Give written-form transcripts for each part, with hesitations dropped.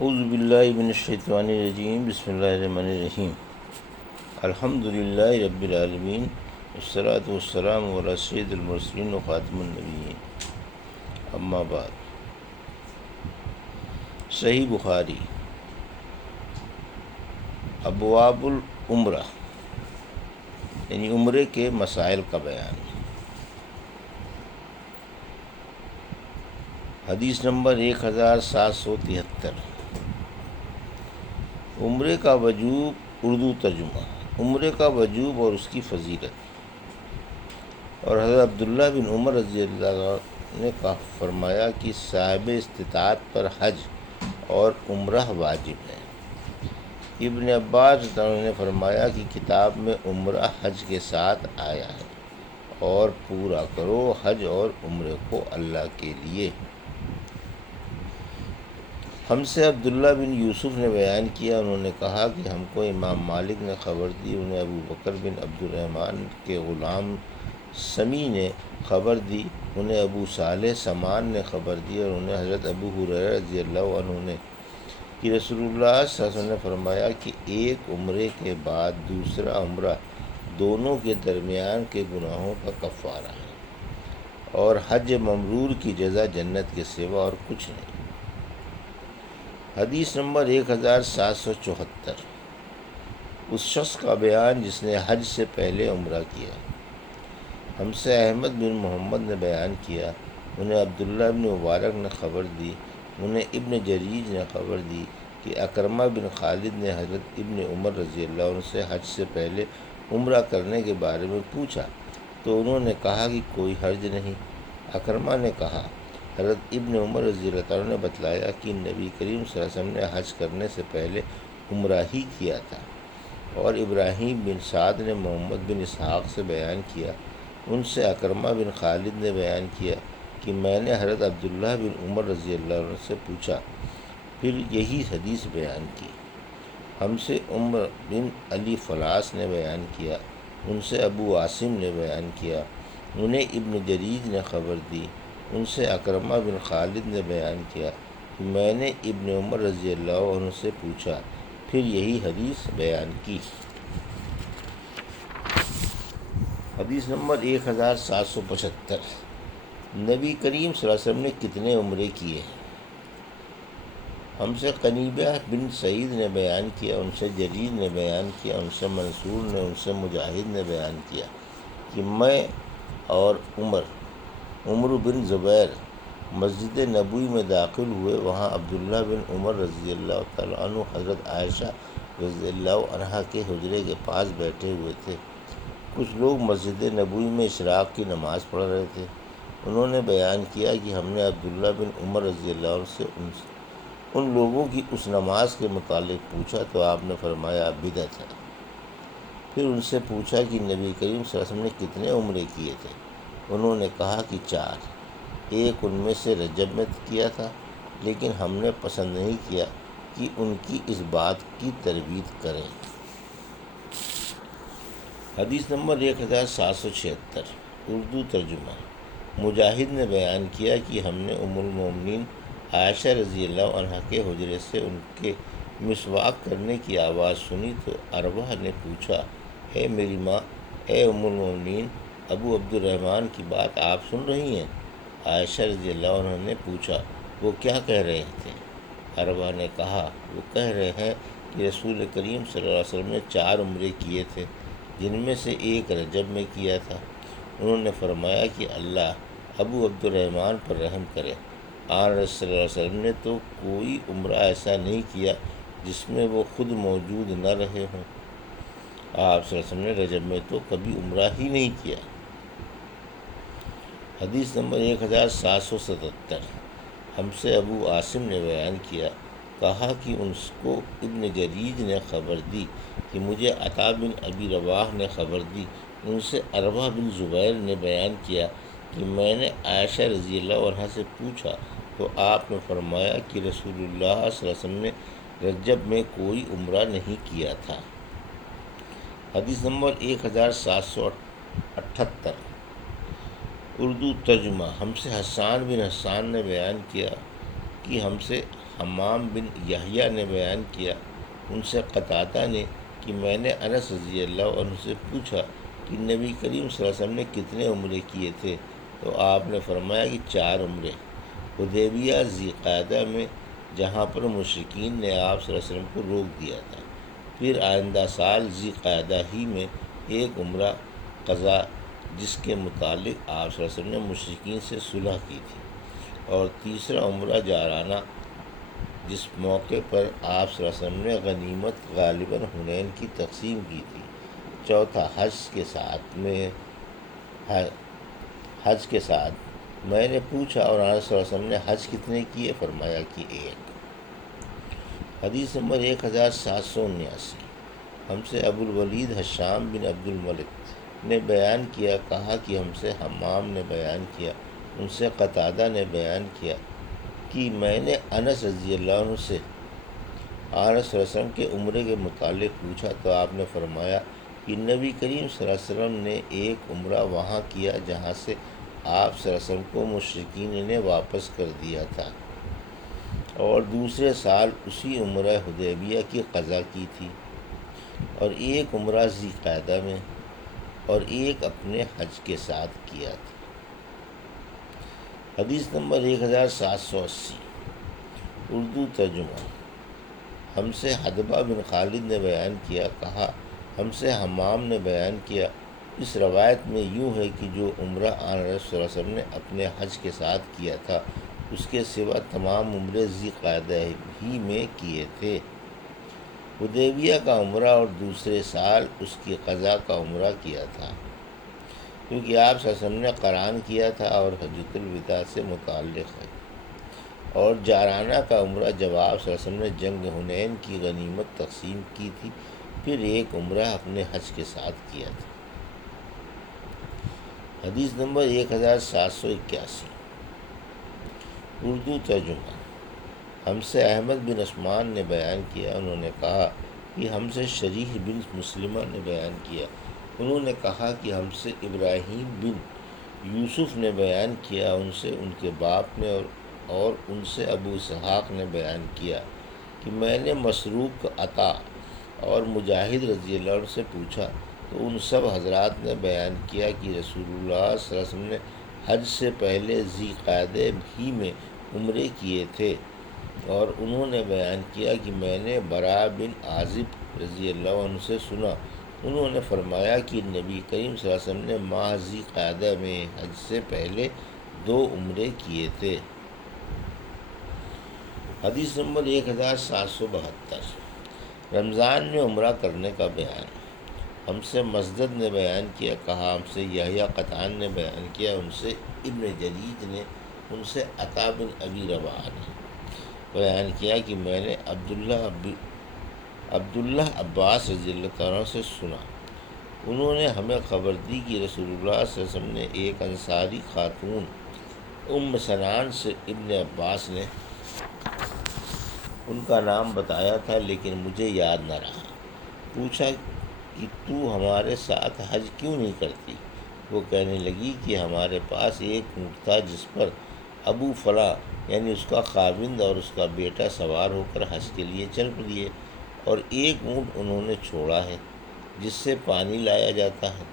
اعوذ باللہ من الشیطان الرجیم، بسم اللہ الرحمن الرحیم۔ الحمد للہ رب العالمین، والصلاۃ والسلام علی سید المرسلین وخاتم النبیین، اما بعد۔ صحیح بخاری، ابواب العمرہ یعنی عمرے کے مسائل کا بیان۔ حدیث نمبر 1773۔ عمرے کا وجوب، اردو ترجمہ۔ عمرے کا وجوب اور اس کی فضیلت۔ اور حضرت عبداللہ بن عمر رضی اللہ عنہ نے فرمایا کہ صاحب استطاعت پر حج اور عمرہ واجب ہے۔ ابن عباس رضی اللہ عنہ نے فرمایا کہ کتاب میں عمرہ حج کے ساتھ آیا ہے، اور پورا کرو حج اور عمرے کو اللہ کے لیے۔ ہم سے عبداللہ بن یوسف نے بیان کیا، انہوں نے کہا کہ ہم کو امام مالک نے خبر دی، انہیں ابو بکر بن عبد الرحمن کے غلام سمی نے خبر دی، انہیں ابو صالح سمان نے خبر دی، اور انہیں حضرت ابو ہریرہ رضی اللہ عنہ نے کہ رسول اللہ صلی اللہ علیہ وسلم نے فرمایا کہ ایک عمرے کے بعد دوسرا عمرہ دونوں کے درمیان کے گناہوں کا کفارہ ہے، اور حج مبرور کی جزا جنت کے سوا اور کچھ نہیں۔ حدیث نمبر 1774۔ اس شخص کا بیان جس نے حج سے پہلے عمرہ کیا۔ ہم سے احمد بن محمد نے بیان کیا، انہیں عبداللہ بن مبارک نے خبر دی، انہیں ابن جریج نے خبر دی کہ اکرمہ بن خالد نے حضرت ابن عمر رضی اللہ عنہ سے حج سے پہلے عمرہ کرنے کے بارے میں پوچھا، تو انہوں نے کہا کہ کوئی حرج نہیں۔ اکرمہ نے کہا، حضرت ابن عمر رضی اللہ عنہ نے بتلایا کہ نبی کریم صلی اللہ علیہ وسلم نے حج کرنے سے پہلے عمرہ ہی کیا تھا۔ اور ابراہیم بن سعد نے محمد بن اسحاق سے بیان کیا، ان سے اکرمہ بن خالد نے بیان کیا کہ میں نے حضرت عبداللہ بن عمر رضی اللہ عنہ سے پوچھا، پھر یہی حدیث بیان کی۔ ہم سے عمر بن علی فلاس نے بیان کیا، ان سے ابو عاصم نے بیان کیا، انہیں ابن جریج نے خبر دی، ان سے اکرمہ بن خالد نے بیان کیا کہ میں نے ابن عمر رضی اللہ عنہ سے پوچھا، پھر یہی حدیث بیان کی۔ حدیث نمبر 1775۔ نبی کریم صلی اللہ علیہ وسلم نے کتنے عمرے کیے؟ ہم سے قنیبہ بن سعید نے بیان کیا، ان سے جریر نے بیان کیا، ان سے منصور نے، ان سے مجاہد نے بیان کیا کہ میں اور عمر بن زبیر مسجد نبوی میں داخل ہوئے، وہاں عبداللہ بن عمر رضی اللہ تعالیٰ عنہ حضرت عائشہ رضی اللہ عنہا کے حجرے کے پاس بیٹھے ہوئے تھے۔ کچھ لوگ مسجد نبوی میں اشراق کی نماز پڑھ رہے تھے۔ انہوں نے بیان کیا کہ ہم نے عبداللہ بن عمر رضی اللہ عنہ سے ان لوگوں کی اس نماز کے متعلق پوچھا، تو آپ نے فرمایا بدعت ہے۔ پھر ان سے پوچھا کہ نبی کریم صلی اللہ علیہ وسلم نے کتنے عمرے کیے تھے؟ انہوں نے کہا کہ 4، ایک ان میں سے رجب میں کیا تھا، لیکن ہم نے پسند نہیں کیا کہ ان کی اس بات کی تردید کریں۔ حدیث نمبر 1776۔ اردو ترجمہ۔ مجاہد نے بیان کیا کہ ہم نے ام المومنین عائشہ رضی اللہ عنہا کے حجرے سے ان کے مسواک کرنے کی آواز سنی، تو عروہ نے پوچھا، اے میری ماں، اے ام المومنین، ابو عبد الرحمن کی بات آپ سن رہی ہیں؟ عائشہ رضی اللہ عنہ نے پوچھا، وہ کیا کہہ رہے تھے؟ عروہ نے کہا، وہ کہہ رہے ہیں کہ رسول کریم صلی اللہ علیہ وسلم نے 4 عمرے کیے تھے، جن میں سے ایک رجب میں کیا تھا۔ انہوں نے فرمایا کہ اللہ ابو عبد الرحمن پر رحم کرے، آن صلی اللہ علیہ وسلم نے تو کوئی عمرہ ایسا نہیں کیا جس میں وہ خود موجود نہ رہے ہوں۔ آپ صلی اللہ علیہ وسلم نے رجب میں تو کبھی عمرہ ہی نہیں کیا۔ حدیث نمبر 1777۔ ہم سے ابو عاصم نے بیان کیا، کہا کہ ان کو ابن جریج نے خبر دی کہ مجھے عطا بن ابی رواح نے خبر دی، ان سے عروہ بن زبیر نے بیان کیا کہ میں نے عائشہ رضی اللہ عنہا سے پوچھا، تو آپ نے فرمایا کہ رسول اللہ صلی اللہ علیہ وسلم نے رجب میں کوئی عمرہ نہیں کیا تھا۔ حدیث نمبر 1778۔ اردو ترجمہ۔ ہم سے حسان بن حسان نے بیان کیا کہ ہم سے حمام بن یحییٰ نے بیان کیا، ان سے قتادہ نے کہ میں نے انس رضی اللہ عنہ سے پوچھا کہ نبی کریم صلی اللہ علیہ وسلم نے کتنے عمرے کیے تھے، تو آپ نے فرمایا کہ 4 عمرے، حدیبیہ ذی قعدہ میں، جہاں پر مشرکین نے آپ صلی اللہ علیہ وسلم کو روک دیا تھا، پھر آئندہ سال ذی قعدہ ہی میں ایک عمرہ قضا، جس کے متعلق آپ صلی اللہ علیہ وسلم نے مشرکین سے صلح کی تھی، اور تیسرا عمرہ جارانہ، جس موقع پر آپ صلی اللہ علیہ وسلم نے غنیمت غالباً حنین کی تقسیم کی تھی، چوتھا حج کے ساتھ میں نے پوچھا اور آپ صلی اللہ علیہ وسلم نے حج کتنے کیے، فرمایا کہ 1۔ حدیث نمبر 1779، ہم سے ابو الولید حشام بن عبد الملک نے بیان کیا، کہا کہ ہم سے حمام نے بیان کیا، ان سے قتادہ نے بیان کیا کہ میں نے انس رضی اللہ عنہ سے آپ صلی اللہ علیہ وسلم کے عمرے کے متعلق پوچھا، تو آپ نے فرمایا کہ نبی کریم صلی اللہ علیہ وسلم نے ایک عمرہ وہاں کیا جہاں سے آپ صلی اللہ علیہ وسلم کو مشرکین نے واپس کر دیا تھا، اور دوسرے سال اسی عمرہ حدیبیہ کی قضا کی تھی، اور ایک عمرہ ذی قعدہ میں، اور ایک اپنے حج کے ساتھ کیا تھا۔ حدیث نمبر 1780، اردو ترجمہ۔ ہم سے حدبہ بن خالد نے بیان کیا، کہا ہم سے حمام نے بیان کیا، اس روایت میں یوں ہے کہ جو عمرہ آن صلی اللہ علیہ وسلم نے اپنے حج کے ساتھ کیا تھا، اس کے سوا تمام عمرے ذی قعدہ ہی میں کیے تھے۔ حدیبیہ کا عمرہ اور دوسرے سال اس کی قضا کا عمرہ کیا تھا، کیونکہ آپ صلی اللہ علیہ وسلم نے قران کیا تھا اور حجۃ الوداع سے متعلق ہے، اور جارانہ کا عمرہ جب آپ صلی اللہ علیہ وسلم نے جنگ حنین کی غنیمت تقسیم کی تھی، پھر ایک عمرہ اپنے حج کے ساتھ کیا تھا۔ حدیث نمبر 1781، اردو ترجمہ۔ ہم سے احمد بن عثمان نے بیان کیا، انہوں نے کہا کہ ہم سے شریح بن مسلمہ نے بیان کیا، انہوں نے کہا کہ ہم سے ابراہیم بن یوسف نے بیان کیا، ان سے ان کے باپ نے، اور ان سے ابو اسحاق نے بیان کیا کہ میں نے مسروق عطا اور مجاہد رضی اللہ عنہ سے پوچھا، تو ان سب حضرات نے بیان کیا کہ رسول اللہ صلی اللہ علیہ وسلم نے حج سے پہلے ذی قعدہ ہی میں عمرے کیے تھے، اور انہوں نے بیان کیا کہ میں نے براء بن عازب رضی اللہ عنہ سے سنا، انہوں نے فرمایا کہ نبی کریم صلی اللہ علیہ وسلم نے ماہ ذی قعدہ میں حج سے پہلے 2 عمرے کیے تھے۔ حدیث نمبر 1772، رمضان میں عمرہ کرنے کا بیان۔ ہم سے مسدد نے بیان کیا، کہا ہم سے یحییٰ قطان نے بیان کیا، ان سے ابن جریج نے، ان سے عطا بن ابی رباح نے بیان کیا کہ میں نے عبداللہ عباس رضی اللہ تعالیٰ سے سنا، انہوں نے ہمیں خبر دی کہ رسول اللہ صلی اللہ علیہ وسلم نے ایک انصاری خاتون ام سنان سے ابن عباس نے ان کا نام بتایا تھا، لیکن مجھے یاد نہ رہا، پوچھا کہ تو ہمارے ساتھ حج کیوں نہیں کرتی؟ وہ کہنے لگی کہ ہمارے پاس ایک اونٹ تھا جس پر ابو فلاں یعنی اس کا خاوند اور اس کا بیٹا سوار ہو کر حج کے لیے چل دیے، اور ایک اونٹ انہوں نے چھوڑا ہے جس سے پانی لایا جاتا ہے۔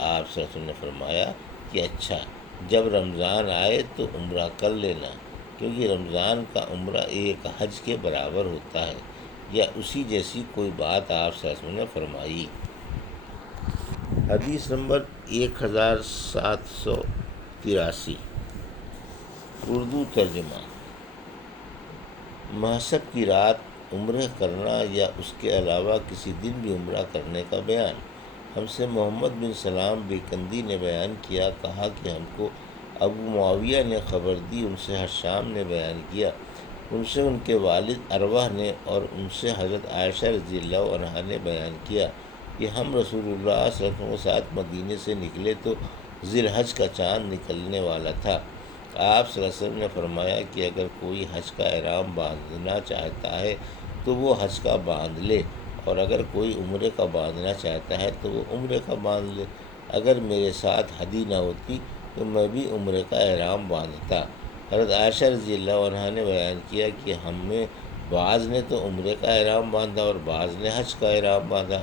آپ صلی اللہ علیہ وسلم نے فرمایا کہ اچھا، جب رمضان آئے تو عمرہ کر لینا، کیونکہ رمضان کا عمرہ ایک حج کے برابر ہوتا ہے، یا اسی جیسی کوئی بات آپ صلی اللہ علیہ وسلم نے فرمائی۔ حدیث نمبر 1783، اردو ترجمہ۔ محسب کی رات عمرہ کرنا یا اس کے علاوہ کسی دن بھی عمرہ کرنے کا بیان۔ ہم سے محمد بن سلام بیکندی نے بیان کیا، کہا کہ ہم کو ابو معاویہ نے خبر دی، ان سے حشام نے بیان کیا، ان سے ان کے والد عروہ نے، اور ان سے حضرت عائشہ رضی اللہ عنہا نے بیان کیا کہ ہم رسول اللہ صلی اللہ علیہ وسلم کے ساتھ مدینے سے نکلے تو ذی الحج کا چاند نکلنے والا تھا۔ آپ صلی اللہ علیہ وسلم نے فرمایا کہ اگر کوئی حج کا احرام باندھنا چاہتا ہے تو وہ حج کا باندھ لے، اور اگر کوئی عمرے کا باندھنا چاہتا ہے تو وہ عمرے کا باندھ لے۔ اگر میرے ساتھ ہدی نہ ہوتی تو میں بھی عمرے کا احرام باندھتا، حضرت عائشہ رضی اللہ عنہا نے بیان کیا کہ ہم میں بعض نے تو عمرے کا احرام باندھا اور بعض نے حج کا احرام باندھا۔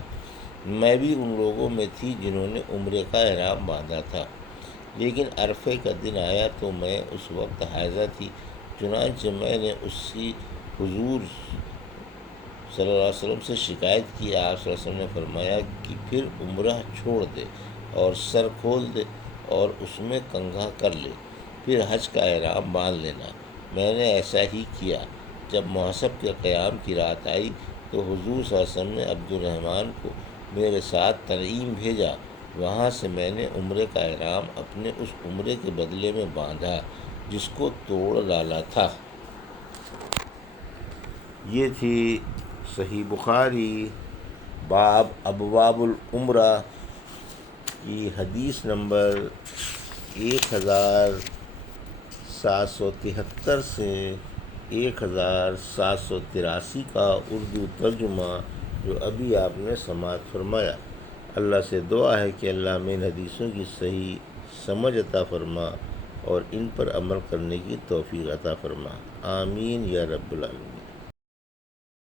میں بھی ان لوگوں میں تھی جنہوں نے عمرے کا احرام باندھا تھا، لیکن عرفے کا دن آیا تو میں اس وقت حائضہ تھی، چنانچہ میں نے اسی حضور صلی اللہ علیہ وسلم سے شکایت کی۔ آپ صلی اللہ علیہ وسلم نے فرمایا کہ پھر عمرہ چھوڑ دے اور سر کھول دے اور اس میں کنگھا کر لے، پھر حج کا احرام باندھ لینا۔ میں نے ایسا ہی کیا۔ جب محسب کے قیام کی رات آئی تو حضور صلی اللہ علیہ وسلم نے عبد الرحمن کو میرے ساتھ تنعیم بھیجا۔ وہاں سے میں نے عمرے کا احرام اپنے اس عمرے کے بدلے میں باندھا جس کو توڑ ڈالا تھا۔ یہ تھی صحیح بخاری باب ابواب العمرہ کی حدیث نمبر 1773 سے 1783 کا اردو ترجمہ جو ابھی آپ نے سماعت فرمایا۔ اللہ سے دعا ہے کہ اللہ ہمیں ان حدیثوں کی صحیح سمجھ عطا فرما اور ان پر عمل کرنے کی توفیق عطا فرما، آمین یا رب العالمین۔